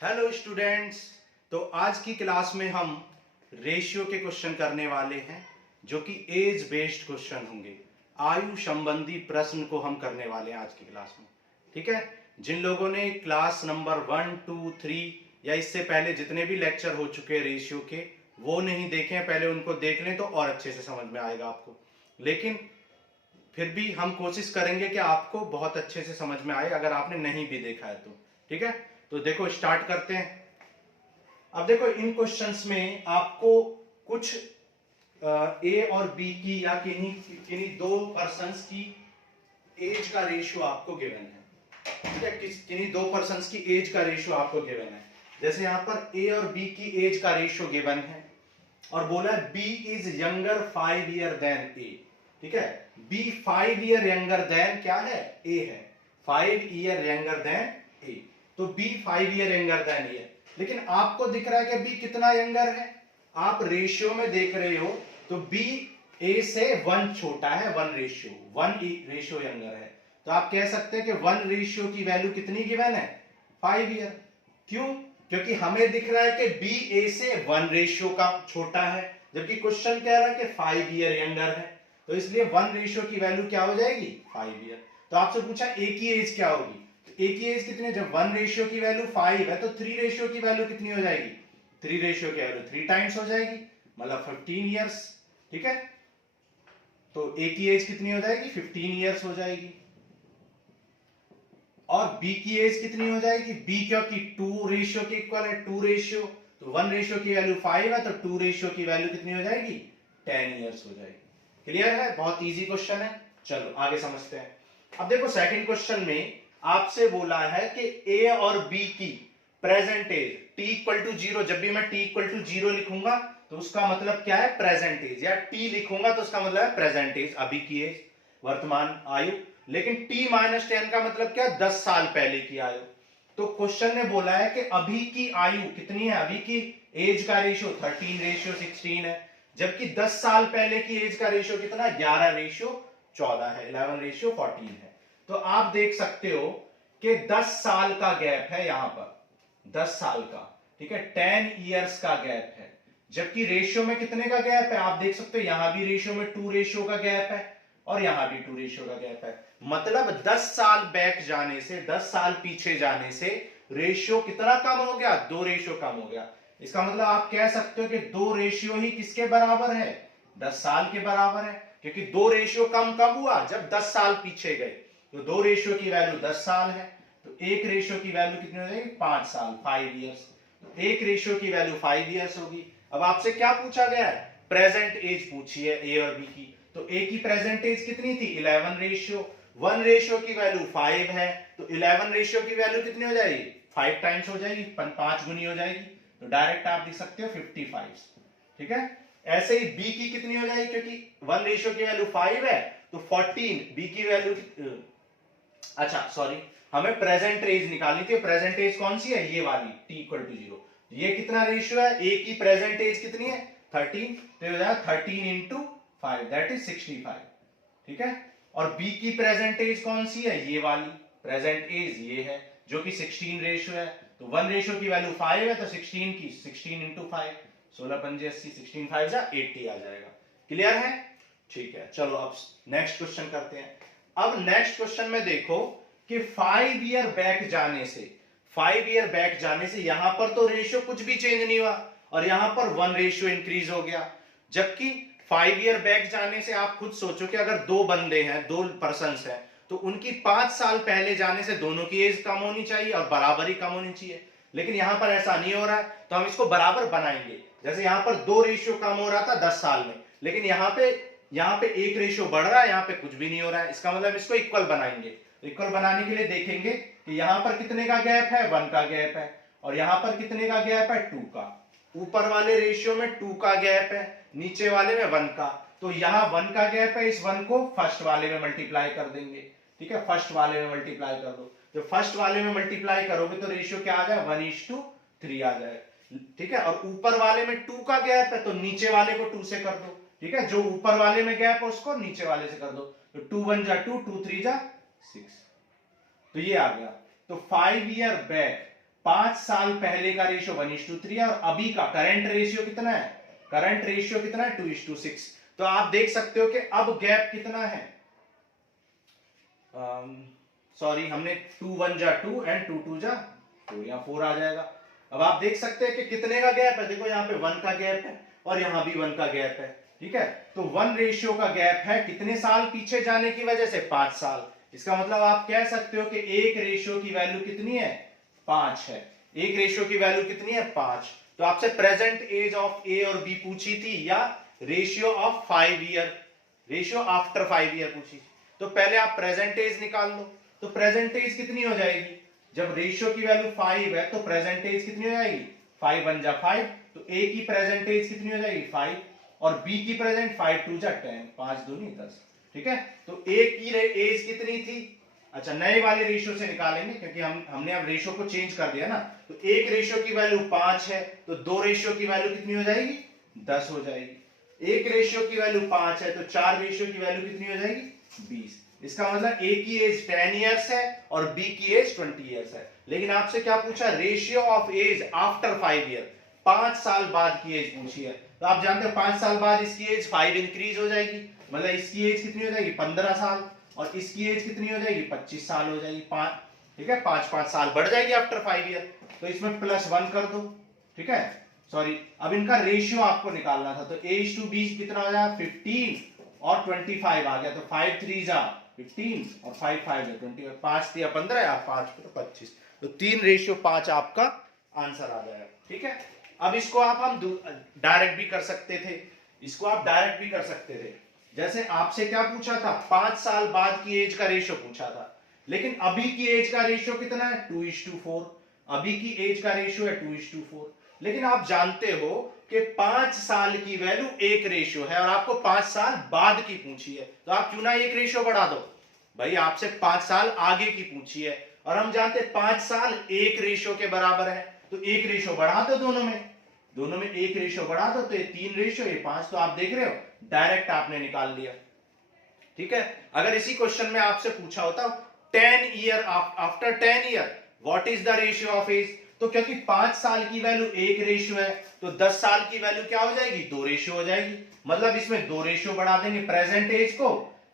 Hello students. तो आज की क्लास में हम रेशियो के क्वेश्चन करने वाले हैं जो कि एज बेस्ड क्वेश्चन होंगे। आयु संबंधी प्रश्न को हम करने वाले हैं आज की क्लास में। ठीक है, जिन लोगों ने क्लास नंबर 1, 2, 3 या इससे पहले जितने भी लेक्चर हो चुके हैं रेशियो के वो नहीं देखे हैं, पहले उनको देख लें तो और अच्छे से समझ में आएगा आपको। लेकिन फिर भी हम कोशिश करेंगे कि आपको बहुत अच्छे से समझ में आए अगर आपने नहीं भी देखा है तो। ठीक है, तो देखो स्टार्ट करते हैं। अब देखो इन क्वेश्चंस में आपको कुछ ए और बी की या किन्हीं दो पर्संस की एज का रेशियो आपको गिवन है। ठीक है, किन्हीं दो पर्संस की एज का रेशियो आपको गिवन है। जैसे यहां पर ए और बी की एज का रेशियो गिवन है और बोला है B is younger 5 year than A. ठीक है, बी 5 ईयर यंगर देन क्या है, ए है। 5 ईयर यंगर देन ए, तो बी 5 ईयर यंगर देन ए। लेकिन आपको दिख रहा है कि बी कितना यंगर है, आप रेशियो में देख रहे हो तो बी ए से 1 छोटा है, 1 रेशियो यंगर है। तो आप कह सकते हैं कि 1 रेशियो की वैल्यू कितनी गिवन है, 5 ईयर। क्यों? क्योंकि हमें दिख रहा है कि बी ए से 1 रेशियो का छोटा है, जबकि क्वेश्चन कह रहा है कि 5 ईयर यंगर है, तो इसलिए 1 रेशियो की वैल्यू क्या हो जाएगी, 5 ईयर। तो आपसे पूछा ए की एज क्या होगी, तो ए की एज कितनी है, जब 1 रेशियो की वैल्यू 5 है तो 3 रेशियो की वैल्यू कितनी हो जाएगी, 3 रेशियो की वैल्यू 3 टाइम्स हो जाएगी, मतलब 15 ईयर्स। ठीक है, तो ए की एज कितनी हो जाएगी, 15 ईयर्स हो जाएगी। और बी की एज कितनी हो जाएगी, बी क्योंकि 2 रेशियो के इक्वल है, 2 रेशियो, तो 1 रेशियो की वैल्यू 5 है तो 2 रेशियो की वैल्यू कितनी हो जाएगी, 10 ईयर्स हो जाएगी। क्लियर है, बहुत इजी क्वेश्चन है। चलो आगे समझते हैं। अब देखो सेकंड क्वेश्चन में आपसे बोला है कि ए और बी की present age t equal to 0, जब भी मैं t इक्वल टू 0 लिखूंगा तो उसका मतलब क्या है, प्रेजेंट एज, या t लिखूंगा तो उसका मतलब है प्रेजेंट एज, अभी की एज, वर्तमान आयु। लेकिन t माइनस 10 का मतलब क्या, 10 साल पहले की आयु। तो क्वेश्चन ने बोला है कि अभी की आयु कितनी है, अभी की एज का रेशियो 13 रेशियो 16 है, जबकि 10 साल पहले की एज का रेशियो कितना है, 11 रेशियो 14 है, 11 रेशियो 14 है। तो आप देख सकते हो कि 10 साल का गैप है यहां पर, 10 साल का। ठीक है, 10 इयर्स का गैप है, जबकि रेशियो में कितने का गैप है, आप देख सकते हो यहां भी रेशियो में 2 रेशियो का गैप है और यहां भी 2 रेशियो का गैप है। मतलब 10 साल बैक जाने से, 10 साल पीछे जाने से रेशियो कितना कम हो गया, 2 रेशियो कम हो गया। इसका मतलब आप कह सकते हो कि 2 रेशियो ही किसके बराबर है, 10 साल के बराबर है, क्योंकि 2 रेशियो कम कब हुआ, जब 10 साल पीछे गए। तो 2 रेशियो की वैल्यू 10 साल है, तो 1 रेशियो की वैल्यू कितनी हो जाएगी, 5 साल, 5 इयर्स। तो 1 रेशियो की वैल्यू 5 इयर्स होगी। अब आपसे क्या पूछा गया है, प्रेजेंट एज पूछी है ए और बी की। तो ए की प्रेजेंट एज कितनी थी, 11 रेशियो, 1 रेशियो की वैल्यू 5 है, तो 11 रेशियो की वैल्यू कितनी हो जाएगी, 5 टाइम्स हो जाएगी, 5 गुनी हो जाएगी, तो डायरेक्ट आप लिख सकते हो 55। ठीक है, ऐसे ही बी की कितनी हो जाएगी, क्योंकि 1 रेशियो की वैल्यू 5 है तो 14, बी की वैल्यू, अच्छा सॉरी, हमें प्रेजेंट एज निकालनी थी। प्रेजेंट एज कौन सी है, ये वाली, t इक्वल टू 0। ये कितना रेशियो है, ए की प्रेजेंट एज कितनी है, 13, तो ये हो जाएगा 13 इंटू 5, दैट इज 65। ठीक है, और बी की प्रेजेंट एज कौन सी है, ये वाली प्रेजेंट एज ये है, जो कि 16 रेशियो है। तो 1 रेशियो की वैल्यू 5 है तो 16 की 16 इंटू 5, 16 पंजे 80, 16 5 जा 80 आ जाएगा। क्लियर है, ठीक है। चलो अब नेक्स्ट क्वेश्चन करते हैं। अब नेक्स्ट क्वेश्चन में देखो कि 5 ईयर बैक जाने से, 5 ईयर बैक जाने से यहां पर तो रेशियो कुछ भी चेंज नहीं हुआ और यहां पर 1 रेशियो इंक्रीज हो गया, जबकि 5 ईयर बैक जाने से आप खुद सोचो कि अगर 2 बंदे हैं, 2 पर्सन्स हैं, तो उनकी 5 साल पहले जाने से दोनों की एज कम होनी चाहिए और बराबर ही कम होनी चाहिए। लेकिन यहां पर ऐसा नहीं हो रहा है, तो हम इसको बराबर बनाएंगे। जैसे यहां पर 2 रेशियो कम हो रहा था 10 साल में, लेकिन यहां पे 1 रेशियो बढ़ रहा है, यहां पे कुछ भी नहीं हो रहा है। इसका मतलब इसको इक्वल बनाएंगे। इक्वल बनाने के लिए देखेंगे कि यहां पर कितने का गैप है, 1 का गैप है, और यहां पर कितने का गैप है, 2 का। ऊपर वाले रेशियो में 2 का गैप है, नीचे वाले में 1 का। तो यहां 1 का गैप है, इस 1 को फर्स्ट वाले में मल्टीप्लाई कर देंगे। ठीक है, फर्स्ट वाले में मल्टीप्लाई कर दो। जब फर्स्ट वाले में मल्टीप्लाई करोगे तो रेशियो क्या आ जाए, 1:3 आ जाए। ठीक है, और ऊपर वाले में 2 का गैप है तो नीचे वाले को 2 से कर दो। ठीक है, जो ऊपर वाले में गैप है उसको नीचे वाले से कर दो, तो 2 1 जा 2, 2 3 जा 6, तो ये आ गया। तो 5 ईयर बैक 5 साल पहले का रेशियो 1:3 है और अभी का करंट रेशियो कितना है, करंट रेशियो कितना है 2:6। तो आप देख सकते हो कि अब गैप कितना है, सॉरी हमने 2 1 जा 2 एंड 2 2 जा 4, यहां 4 आ जाएगा। अब आप देख सकते हैं कि कितने का गैप है, देखो यहाँ पे 1 का गैप है और यहां भी 1 का गैप है, ठीक है। तो 1 रेशियो का गैप है कितने साल पीछे जाने की वजह से, 5 साल। इसका मतलब आप कह सकते हो कि एक रेशियो की वैल्यू कितनी है, 5 है। एक रेशियो की वैल्यू कितनी है, 5। तो आपसे प्रेजेंट एज ऑफ ए और बी पूछी थी या ratio of 5 year, ratio after 5 year पूछी। तो पहले आप प्रेजेंट एज निकाल लो। तो प्रेजेंट एज कितनी हो जाएगी, जब रेशियो की वैल्यू 5 है तो प्रेजेंट एज कितनी हो जाएगी, 5 1 जा 5। तो ए की प्रेजेंट एज कितनी हो जाएगी 5 और बी की प्रेजेंट 5 2 जा 10, 5 2 10, ठीक है। तो ए की एज कितनी थी, अच्छा नए वाले रेशियो से निकालेंगे क्योंकि हमने अब रेशियो को चेंज कर दिया ना। तो एक रेशियो की वैल्यू 5 है तो दो रेशियो की वैल्यू कितनी हो जाएगी, 10 हो जाएगी। एक रेशियो की वैल्यू 5 है तो चार रेशियो की वैल्यू कितनी हो जाएगी, 20। इसका मतलब ए की एज 10 इयर्स है और बी की एज 20 इयर्स है। लेकिन आपसे क्या पूछा, ratio of age after 5 year, 5 साल बाद की एज पूछी है। तो आप जानते हो 5 साल बाद इसकी एज 5 इंक्रीज हो जाएगी, मतलब इसकी एज कितनी हो जाएगी 15 साल और इसकी एज कितनी हो जाएगी 25 साल हो जाएगी, 5, ठीक है, 5 साल बढ़ जाएगी आफ्टर 5 ईयर। तो इसमें +1 कर दो, ठीक है, सॉरी अब इनका रेशियो आपको निकालना था। तो A:B कितना हो जाएगा 15 और 25 आ गया। तो 5 3 जा 15 और 5 5 जा 25, 5 3 15 या 5 25। तो 3 रेशियो 5 आपका आंसर आ जाएगा, ठीक है। अब इसको आप हम डायरेक्ट भी कर सकते थे, इसको आप डायरेक्ट भी कर सकते थे। जैसे आपसे क्या पूछा था, 5 साल बाद की एज का रेशियो पूछा था, लेकिन अभी की एज का रेशियो कितना है 2:4। अभी की एज का रेशियो है 2:4। लेकिन आप जानते हो कि 5 साल की वैल्यू एक रेशियो है और आपको 5 साल बाद की पूछी है, तो आप क्यों ना एक रेशियो बढ़ा दो। भाई आपसे 5 साल आगे की पूछी है और हम जानते 5 साल एक रेशियो के बराबर है, तो एक रेशियो बढ़ा दो, दोनों में एक रेशियो बढ़ा दो। तो ये 3 रेशियो, ये 5। तो आप देख रहे हो डायरेक्ट आपने निकाल लिया, ठीक है। अगर इसी क्वेश्चन में आपसे पूछा होता 10 year after 10 year what is the ratio of age, तो क्योंकि 5 साल की वैल्यू एक रेशियो है तो 10 साल की वैल्यू क्या हो जाएगी, 2 रेशियो हो जाएगी। मतलब इसमें 2 रेशियो बढ़ा देंगे प्रेजेंट एज को,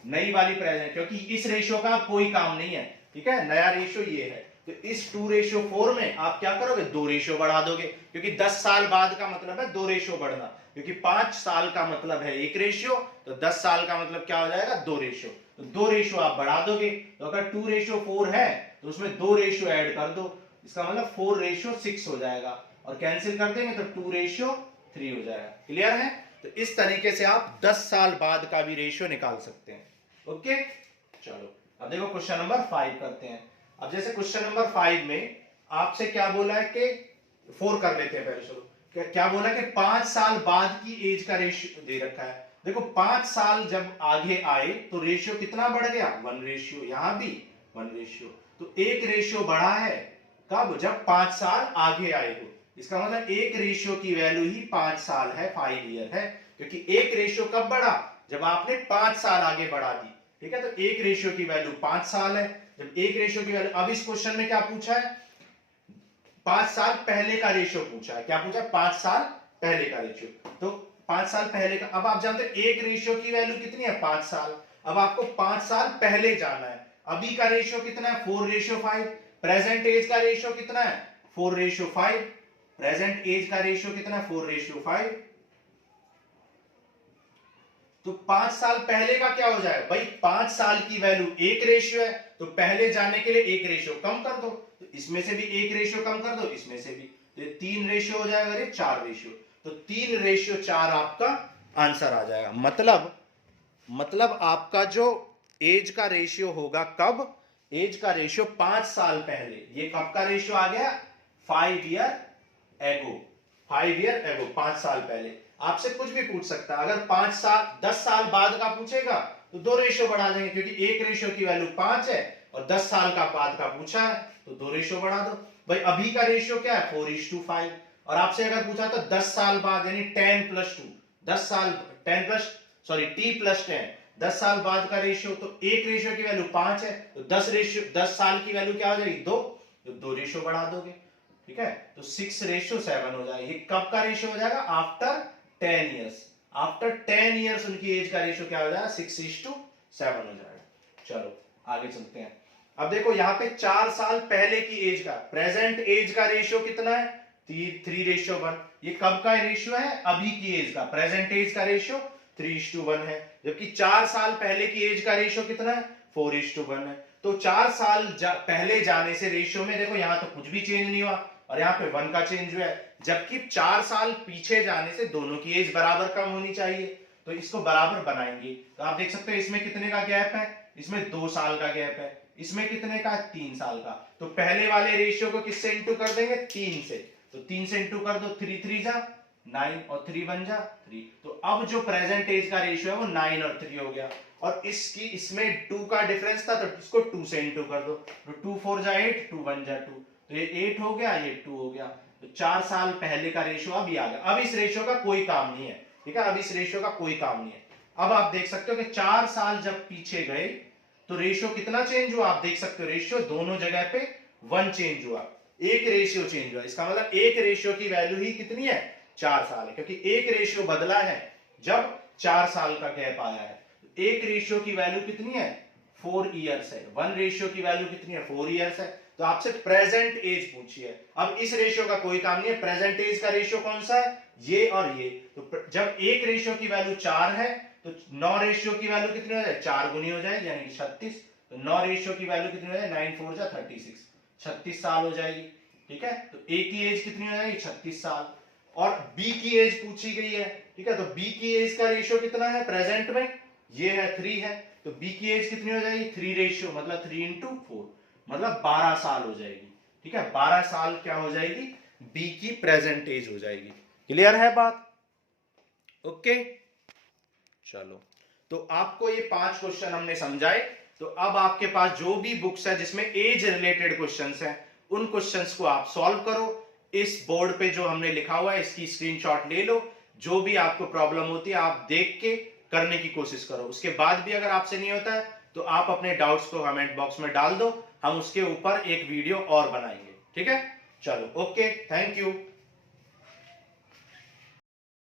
नई वाली प्रेजेंट, क्योंकि इस रेशियो का कोई काम नहीं है, ठीक है, नया रेशियो ये है। तो इस 2:4 में आप क्या करोगे, 2 रेशियो बढ़ा दोगे, क्योंकि 10 साल बाद का मतलब है 2 रेशियो बढ़ना, क्योंकि 5 साल का मतलब है एक रेशियो, तो 10 साल का मतलब क्या हो जाएगा 2 रेशियो। तो 2 रेशियो आप बढ़ा दोगे। तो अगर 2:4 है तो उसमें 2 रेशियो ऐड कर दो, इसका मतलब 4:6 हो जाएगा और कैंसिल कर देंगे तो 2:3 हो जाएगा। क्लियर है। तो इस तरीके से आप 10 साल बाद का भी रेशियो निकाल सकते हैं। ओके, चलो अब देखो क्वेश्चन नंबर 5 करते हैं। अब जैसे क्वेश्चन नंबर 5 में आपसे क्या बोला है कि 4 कर लेते हैं पहले। चलो क्या बोला कि 5 साल बाद की एज का रेशियो दे रखा है। देखो 5 साल जब आगे आए तो रेशियो कितना बढ़ गया, 1 रेशियो, यहां भी 1 रेशियो। तो एक रेशियो बढ़ा है कब, जब 5 साल आगे आए हो। इसका मतलब एक रेशियो की वैल्यू ही 5 साल है, 5 ईयर है, क्योंकि एक रेशियो कब बढ़ा, जब आपने 5 साल आगे बढ़ा दी, ठीक है। तो एक रेशियो की वैल्यू 5 साल है, जब एक रेशियो की वैल्यू। अब इस क्वेश्चन में क्या पूछा है, 5 साल पहले का रेशियो पूछा है। क्या पूछा है, 5 साल पहले का रेशियो। तो 5 साल पहले का, अब आप जानते हैं एक रेशियो की वैल्यू कितनी है 5 साल। अब आपको 5 साल पहले जाना है। अभी का रेशियो कितना है 4:5। प्रेजेंट एज का रेशियो कितना है 4:5। प्रेजेंट एज का रेशियो कितना है 4:5। तो 5 साल पहले का क्या हो जाएगा भाई, 5 साल की वैल्यू एक रेशियो है तो पहले जाने के लिए एक रेशियो कम कर दो, तो इसमें से भी एक रेशियो कम कर दो, इसमें से भी, तो ये 3 रेशियो हो जाएगा, ये 4 रेशियो। तो 3:4 आपका आंसर आ जाएगा। मतलब आपका जो एज का रेशियो होगा कब, एज का रेशियो 5 साल पहले, ये कब का रेशियो आ गया 5 ईयर एगो, 5 ईयर एगो, 5 साल पहले। आपसे कुछ भी पूछ सकता है, अगर 5 साल 10 साल बाद का पूछेगा तो 2 रेशियो बढ़ा देंगे, क्योंकि एक रेशियो की वैल्यू 5 है और 10 साल का बाद का पूछा है तो 2 रेशियो बढ़ा दो। भाई अभी का रेशियो क्या है 4:5, और आपसे अगर पूछा तो 10 साल बाद यानी 10+2, 10 साल 10 प्लस सॉरी t+10, 10 साल बाद का रेशियो। तो एक रेशियो की वैल्यू 5 है तो 10 साल की वैल्यू क्या हो जाएगी 2, तो 2 रेशियो बढ़ा दोगे। ठीक है, तो 6:7 हो जाएगा। ये कब का रेशियो हो जाएगा? After 10 years. आफ्टर 10 ईयर्स उनकी एज का रेशियो क्या हो जाएगा? 6:7 हो जाएगा। चलो आगे चलते हैं। अब देखो यहाँ पे 4 साल पहले की एज का, प्रेजेंट एज का रेशियो कितना है? 3:1। ये कब का रेशियो है? अभी की एज का। प्रेजेंट एज का रेशियो 3:1 है, जबकि 4 साल पहले की एज का रेशियो कितना है? 4:1 है। तो 4 साल पहले जाने से रेशियो में देखो यहां तो कुछ भी चेंज नहीं हुआ और यहाँ पे 1 का चेंज हुआ है, जबकि 4 साल पीछे जाने से दोनों की एज बराबर कम होनी चाहिए। तो इसको बराबर बनाएंगे तो आप देख सकते हो इसमें कितने का गैप है? इसमें 2 साल का गैप है। इसमें कितने का है? 3 साल का। तो पहले वाले रेशियो को किससे इंटू कर देंगे? 3 से। तो 3 से इंटू कर दो, 3 3 जा 9 और 3 1 जा 3। तो अब जो प्रेजेंट एज का रेशियो है वो 9 और 3 हो गया, और इसकी इसमें 2 का डिफरेंस था तो इसको 2 से इंटू कर दो। तो 2 4 जा 8, 2 1 जा 2, तो ये 8 हो गया, ये 2 हो गया। तो 4 साल पहले का रेशियो अब ये आ गया। अब इस रेशियो का कोई काम नहीं है, ठीक है, अब इस रेशियो का कोई काम नहीं है। अब आप देख सकते हो कि 4 साल जब पीछे गए तो रेशियो कितना चेंज हुआ? आप देख सकते हो रेशियो दोनों जगह पे 1 चेंज हुआ, एक रेशियो चेंज हुआ। इसका मतलब एक रेशियो की वैल्यू ही कितनी है? 4 साल है, क्योंकि एक रेशियो बदला है जब 4 साल का गैप आया है। एक रेशियो की वैल्यू कितनी है? 4 ईयर्स है। 1 रेशियो की वैल्यू कितनी है? 4 ईयर्स है। तो आपसे प्रेजेंट एज पूछी है। अब इस रेशियो का कोई काम नहीं है। प्रेजेंट एज का रेशियो कौन सा है? ये और ये। तो जब एक रेशियो की वैल्यू 4 है तो 9 रेशियो की वैल्यू कितनी हो जाए? 4 गुनी हो जाएगी, यानी 36। तो 9 रेशियो की वैल्यू कितनी हो जाए? 9 4 जा 36, 36 साल हो जाएगी, ठीक है। तो ए की एज कितनी हो जाएगी? 36 साल। और बी की एज पूछी गई है, ठीक है, तो बी की एज का रेशियो कितना है प्रेजेंट में? ये है 3 है। तो बी की एज कितनी हो जाएगी? 3 रेशियो मतलब 3 इंटू 4, मतलब 12 साल हो जाएगी, ठीक है। 12 साल क्या हो जाएगी? बी की प्रेजेंट एज हो जाएगी। क्लियर है बात? ओके, चलो, तो आपको ये 5 क्वेश्चन हमने समझाए। तो अब आपके पास जो भी बुक्स है जिसमें एज रिलेटेड क्वेश्चंस हैं, उन क्वेश्चंस को आप सॉल्व करो। इस बोर्ड पे जो हमने लिखा हुआ है इसकी स्क्रीनशॉट ले लो। जो भी आपको प्रॉब्लम होती है आप देख के करने की कोशिश करो। उसके बाद भी अगर आपसे नहीं होता है तो आप अपने डाउट्स को कमेंट बॉक्स में डाल दो, हम उसके ऊपर एक वीडियो और बनाएंगे, ठीक है। चलो, ओके, थैंक यू।